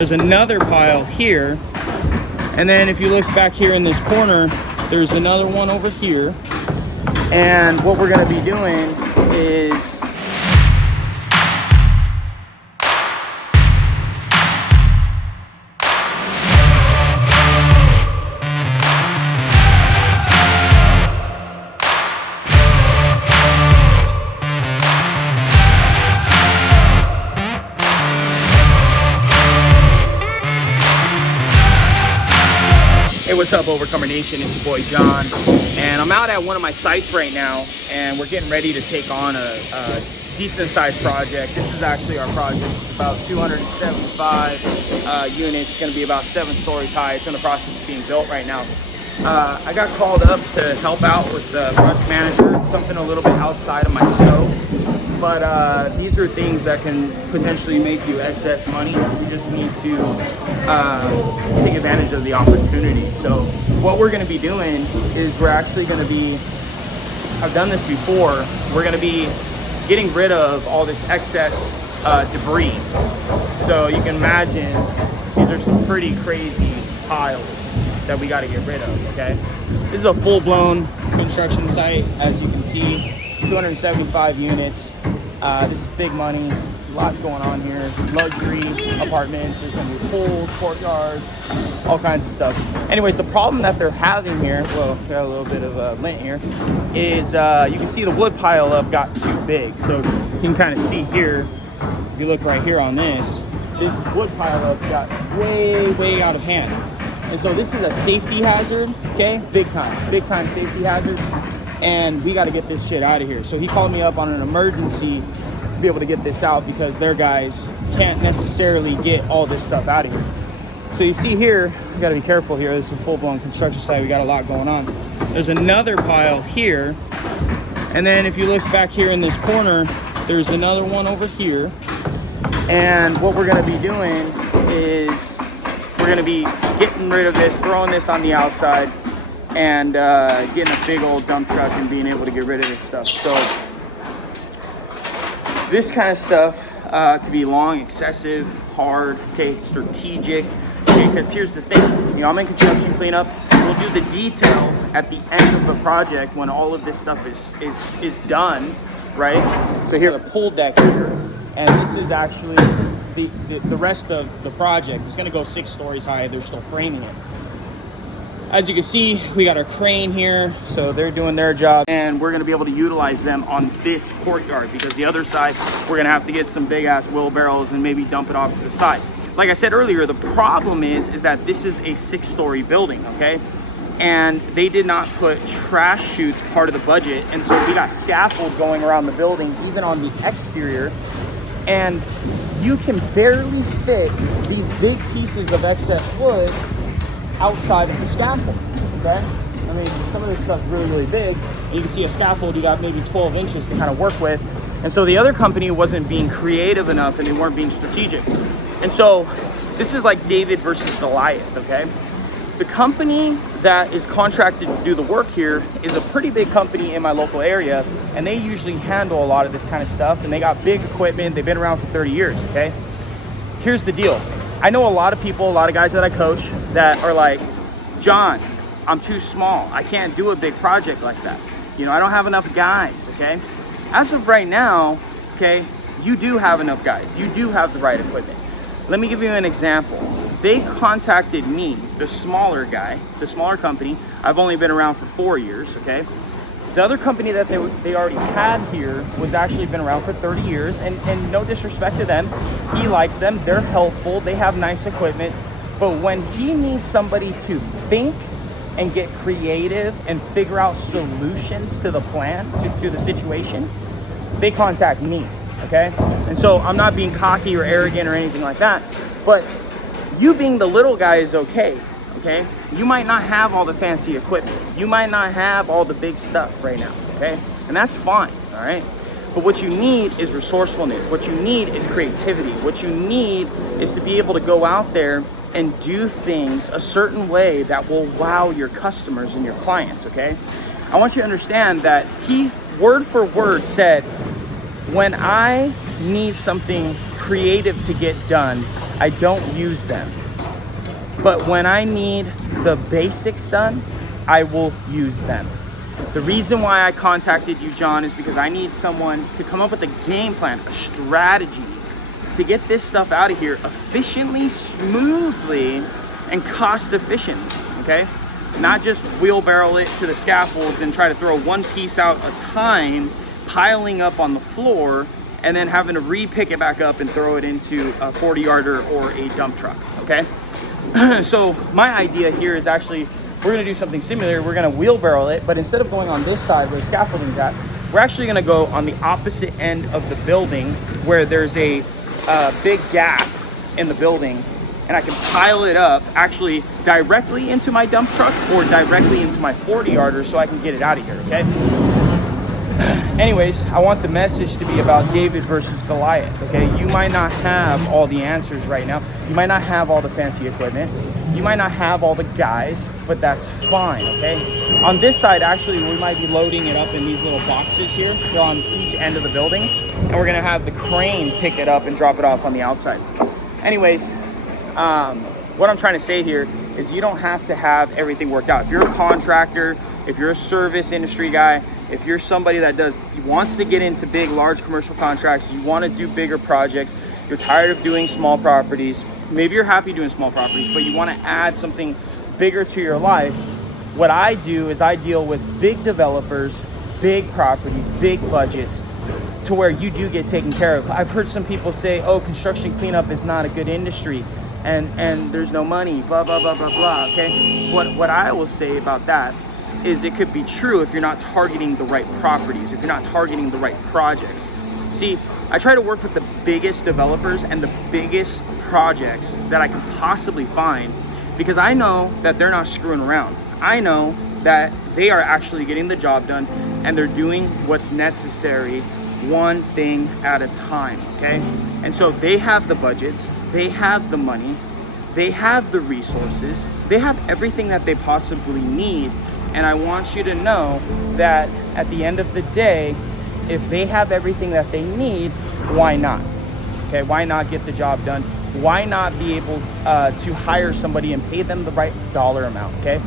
There's another pile here, and then if you look back here in this corner, there's another one over here. And what we're going to be doing is Hey, what's up, Overcomer Nation? It's your boy John, and I'm out at one of my sites right now, and we're getting ready to take on a decent sized project. This is actually our project. It's about 275 units. It's going to be about 7 stories high. It's in the process of being built right now. I got called up to help out with the project manager, something a little bit outside of my scope. But these are things that can potentially make you excess money. You just need to take advantage of the opportunity. So what we're going to be doing is we're actually going to be, I've done this before, we're going to be getting rid of all this excess debris. So you can imagine these are some pretty crazy piles that we got to get rid of, okay? This is a full-blown construction site, as you can see. 275 units. This is big money. Lots going on here. Luxury apartments. There's gonna be pools, courtyards, all kinds of stuff. Anyways, the problem that they're having here, well, got a little bit of lint here, is you can see the wood pile up got too big. So you can kind of see here, if you look right here on this wood pile up got way out of hand. And so this is a safety hazard, okay? Big time safety hazard. And we got to get this shit out of here. So he called me up on an emergency to be able to get this out because their guys can't necessarily get all this stuff out of here. So you see here, you got to be careful here. This is a full-blown construction site. We got a lot going on. There's another pile here, and then if you look back here in this corner, there's another one over here. And what we're going to be doing is we're going to be getting rid of this, throwing this on the outside, and getting a big old dump truck and being able to get rid of this stuff. So this kind of stuff could be long, excessive, hard, okay, strategic, okay, because here's the thing, you know, I'm in construction cleanup. We'll do the detail at the end of the project when all of this stuff is done, right? So here, the pool deck here, and this is actually the rest of the project. It's gonna go 6 stories high. They're still framing it. As you can see, we got our crane here, so they're doing their job, and we're gonna be able to utilize them on this courtyard because the other side, we're gonna have to get some big ass wheelbarrows and maybe dump it off to the side. Like I said earlier, the problem is that this is a 6-story building, okay? And they did not put trash chutes part of the budget, and so we got scaffold going around the building, even on the exterior, and you can barely fit these big pieces of excess wood outside of the scaffold, okay? I mean, some of this stuff's really big. And you can see a scaffold, you got maybe 12 inches to kind of work with. And so the other company wasn't being creative enough and they weren't being strategic. And so this is like David versus Goliath, okay? The company that is contracted to do the work here is a pretty big company in my local area, and they usually handle a lot of this kind of stuff, and they got big equipment. They've been around for 30 years, okay? Here's the deal. I know a lot of people, a lot of guys that I coach that are like, John, I'm too small. I can't do a big project like that. You know, I don't have enough guys, okay? As of right now, okay, you do have enough guys. You do have the right equipment. Let me give you an example. They contacted me, the smaller guy, the smaller company. I've only been around for 4 years, okay? The other company that they already had here was actually been around for 30 years, and no disrespect to them, he likes them, they're helpful, they have nice equipment, but when he needs somebody to think and get creative and figure out solutions to the plan, to the situation, they contact me, okay? And so I'm not being cocky or arrogant or anything like that, but you being the little guy is okay. Okay, you might not have all the fancy equipment, you might not have all the big stuff right now, okay, and that's fine, all right, but what you need is resourcefulness. What you need is creativity. What you need is to be able to go out there and do things a certain way that will wow your customers and your clients, okay? I want you to understand that he word for word said, when I need something creative to get done, I don't use them. But when I need the basics done, I will use them. The reason why I contacted you, John, is because I need someone to come up with a game plan, a strategy to get this stuff out of here efficiently, smoothly, and cost efficiently, okay? Not just wheelbarrow it to the scaffolds and try to throw one piece out a time, piling up on the floor, and then having to re-pick it back up and throw it into a 40-yarder or a dump truck, okay? So my idea here is actually, we're gonna do something similar. We're gonna wheelbarrow it, but instead of going on this side where the scaffolding's at, we're actually gonna go on the opposite end of the building where there's a big gap in the building, and I can pile it up actually directly into my dump truck or directly into my 40-yarder so I can get it out of here, okay? Anyways, I want the message to be about David versus Goliath, okay? You might not have all the answers right now. You might not have all the fancy equipment. You might not have all the guys, but that's fine, okay? On this side, actually, we might be loading it up in these little boxes here. They're on each end of the building, and we're gonna have the crane pick it up and drop it off on the outside. Anyways, what I'm trying to say here is you don't have to have everything worked out. If you're a contractor, if you're a service industry guy, if you're somebody that wants to get into big, large commercial contracts, you want to do bigger projects, you're tired of doing small properties, maybe you're happy doing small properties, but you want to add something bigger to your life, what I do is I deal with big developers, big properties, big budgets, to where you do get taken care of. I've heard some people say, oh, construction cleanup is not a good industry, and there's no money, blah, blah, blah, blah, blah, okay? What I will say about that is it could be true if you're not targeting the right properties, if you're not targeting the right projects. See, I try to work with the biggest developers and the biggest projects that I can possibly find, because I know that they're not screwing around. I know that they are actually getting the job done and they're doing what's necessary, one thing at a time, okay? And so they have the budgets, they have the money, they have the resources, they have everything that they possibly need. And I want you to know that at the end of the day, if they have everything that they need, why not? Okay, why not get the job done? Why not be able to hire somebody and pay them the right dollar amount, okay?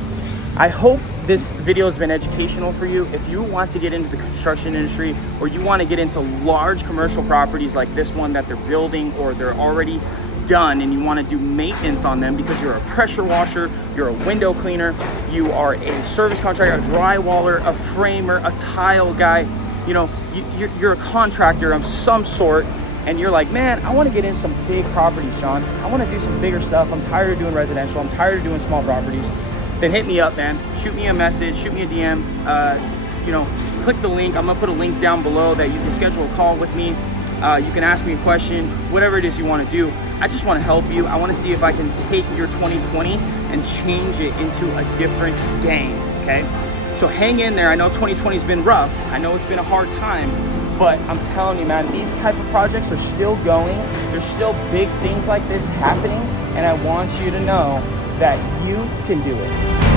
I hope this video has been educational for you. If you want to get into the construction industry, or you want to get into large commercial properties like this one that they're building or they're already done, and you want to do maintenance on them because you're a pressure washer, you're a window cleaner, you are a service contractor, a drywaller, a framer, a tile guy, you know, you're a contractor of some sort, and you're like, man, I want to get in some big properties, Sean. I want to do some bigger stuff. I'm tired of doing residential. I'm tired of doing small properties. Then hit me up, man. Shoot me a message, shoot me a DM, you know, click the link. I'm gonna put a link down below that you can schedule a call with me. You can ask me a question, whatever it is you want to do. I just want to help you. I want to see if I can take your 2020 and change it into a different game, okay? So hang in there. I know 2020 has been rough. I know it's been a hard time, but I'm telling you, man, these type of projects are still going. There's still big things like this happening, and I want you to know that you can do it.